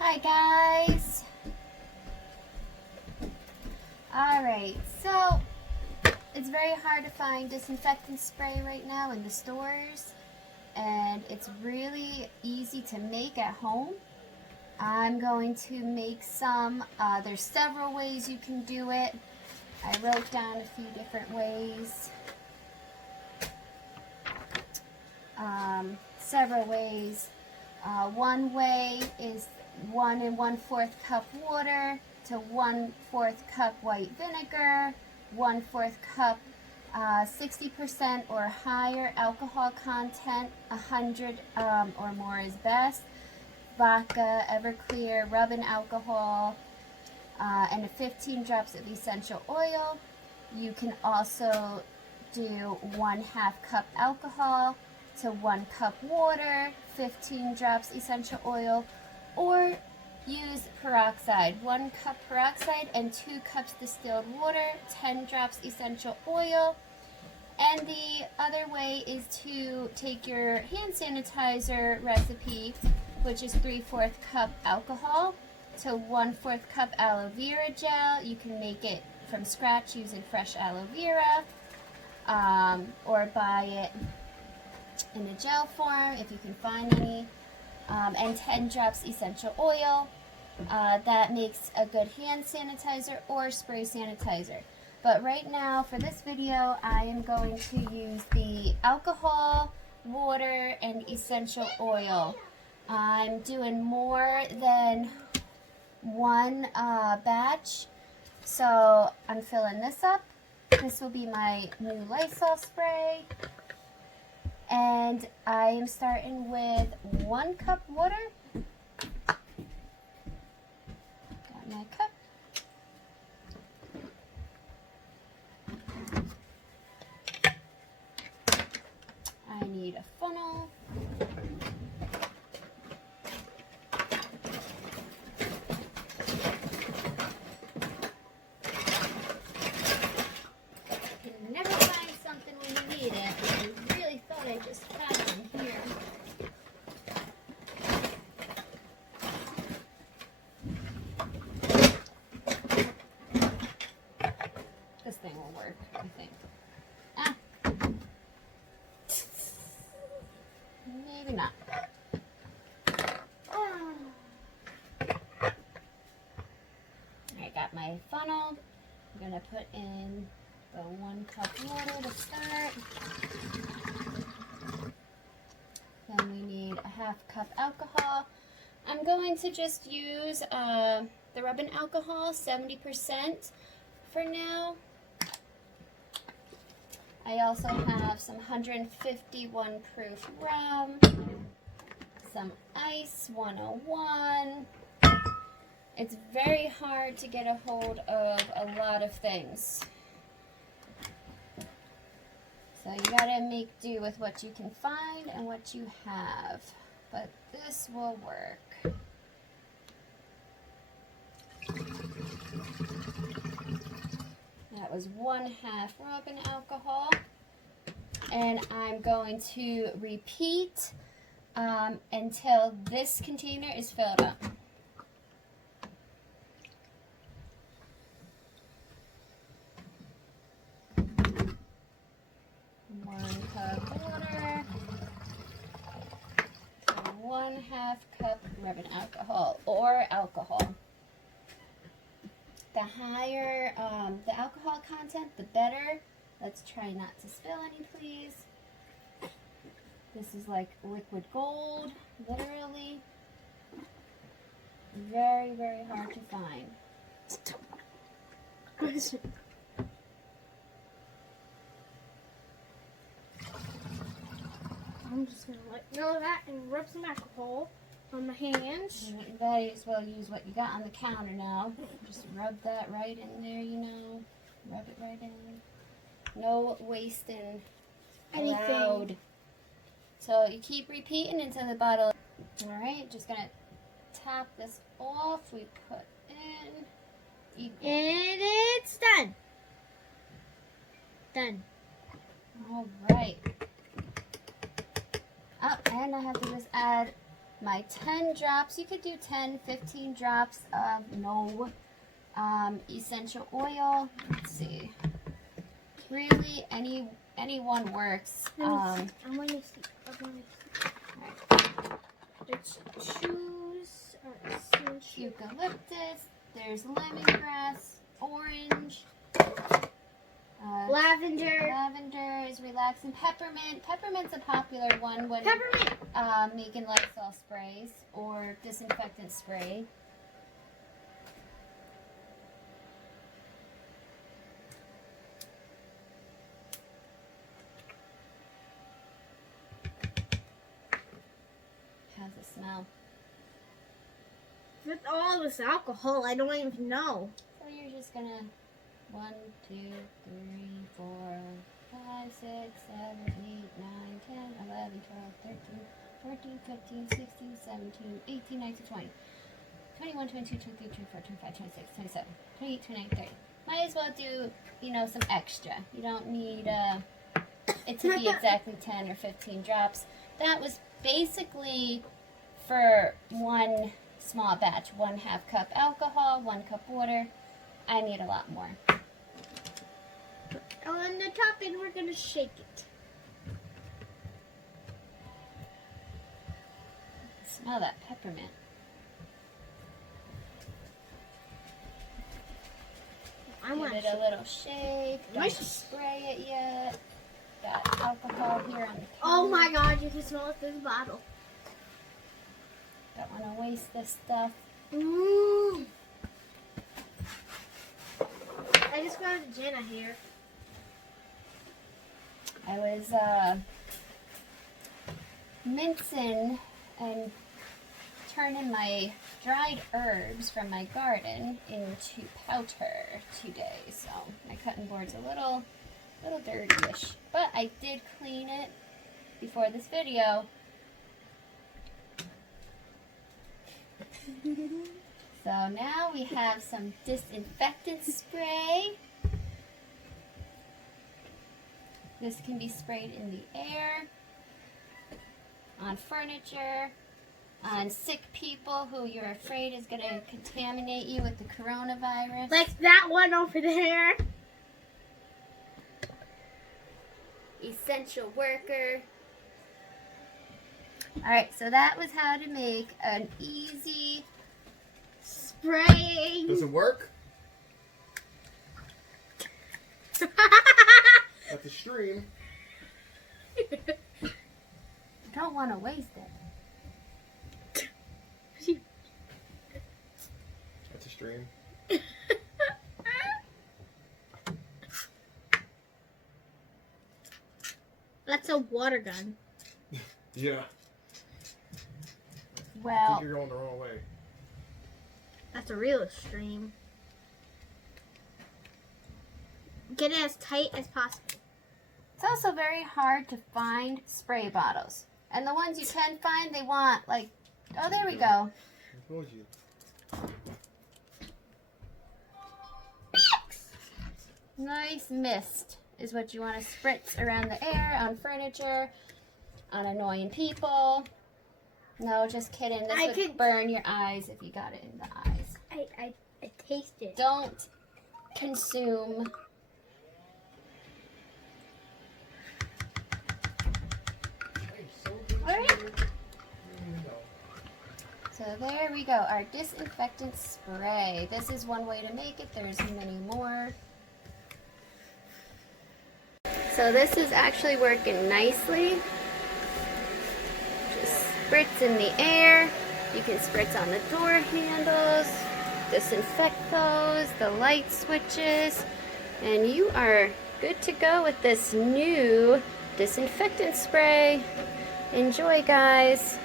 Hi guys. Alright, so it's very hard to find disinfectant spray right now in the stores, and it's really easy to make at home. I'm going to make some. There's several ways you can do it. I wrote down a few different ways. Several ways. One way is 1 1/4 cup water to 1/4 cup white vinegar, 1/4 cup 60% or higher alcohol content, 100 or more is best, vodka, Everclear, rubbing alcohol, and 15 drops of essential oil. You can also do 1/2 cup alcohol to 1 cup water, 15 drops essential oil, or use peroxide. 1 cup peroxide and 2 cups distilled water, 10 drops essential oil. And the other way is to take your hand sanitizer recipe, which is 3/4 cup alcohol to 1/4 cup aloe vera gel. You can make it from scratch using fresh aloe vera, or buy it in a gel form if you can find any, and 10 drops essential oil. That makes a good hand sanitizer or spray sanitizer. But right now for this video I am going to use the alcohol, water, and essential oil. I'm doing more than one batch, so I'm filling this up. This will be my new Lysol spray. And I am starting with 1 cup water. Got my cup. I need a funnel. You can never find something when you need it. I really thought I just had one here. This thing will work, I think. Maybe not. I got my funnel. I'm gonna put in the 1 cup water to start. Then we need a 1/2 cup alcohol. I'm going to just use the rubbing alcohol, 70% for now. I also have some 151 proof rum, some ice 101. It's very hard to get a hold of a lot of things. So you gotta make do with what you can find and what you have. But this will work. That was 1/2 rubbing alcohol. And I'm going to repeat until this container is filled up. Water, 1/2 cup rubbing alcohol or alcohol. The higher the alcohol content, the better. Let's try not to spill any, please. This is like liquid gold, literally. Very, very hard to find. I'm just going to let go of that and rub some alcohol on my hands. You might as well use what you got on the counter now. Just rub that right in there, you know. Rub it right in. No wasting allowed. So you keep repeating until the bottle. Alright, just going to tap this off. We put in. Equal. And it's done. Done. Alright. Oh, and I have to just add my 10 drops. You could do 10, 15 drops of no essential oil. Let's see. Really, anyone works. I want to see. Let's choose essential. Eucalyptus. There's lemongrass, orange. Lavender. Lavender is relaxing. Peppermint. Peppermint's a popular one when Peppermint. making Lysol sprays or disinfectant spray. How's it smell? With all this alcohol, I don't even know. So you're just gonna 1, 2, 3, 4, 5, 6, 7, 8, 9, 10, 11, 12, 13, 14, 15, 16, 17, 18, 19, 20, 21, 22, 23, 24, 25, 26, 27, 28, 29, 30. Might as well do, some extra. You don't need it to be exactly 10 or 15 drops. That was basically for one small batch. 1/2 cup alcohol, 1 cup water. I need a lot more. On the top, and we're gonna shake it. Smell that peppermint. I want Give it a little shake. Don't spray it yet. Got alcohol here on the counter. Oh my God! You can smell it through the bottle. Don't want to waste this stuff. Mmm. I just got a Jenna here. I was mincing and turning my dried herbs from my garden into powder today, so my cutting board's a little dirty-ish, but I did clean it before this video. So now we have some disinfectant spray. This can be sprayed in the air, on furniture, on sick people who you're afraid is going to contaminate you with the coronavirus. Like that one over there. Essential worker. Alright, so that was how to make an easy spraying. Does it work? At the stream. Don't want to waste it. At the stream. That's a water gun. Yeah. I Well, think you're going the wrong way. That's a real stream. Get it as tight as possible. it's also very hard to find spray bottles. And the ones you can find, they want like, oh, there we go. I told you. Nice mist is what you want to spritz around the air, on furniture, on annoying people. No, just kidding. This would burn your eyes if you got it in the eyes. I taste it. Don't consume. So there we go, our disinfectant spray. This is one way to make it. There's many more. So this is actually working nicely. Just spritz in the air. You can spritz on the door handles, disinfect those, the light switches, and you are good to go with this new disinfectant spray. Enjoy, guys.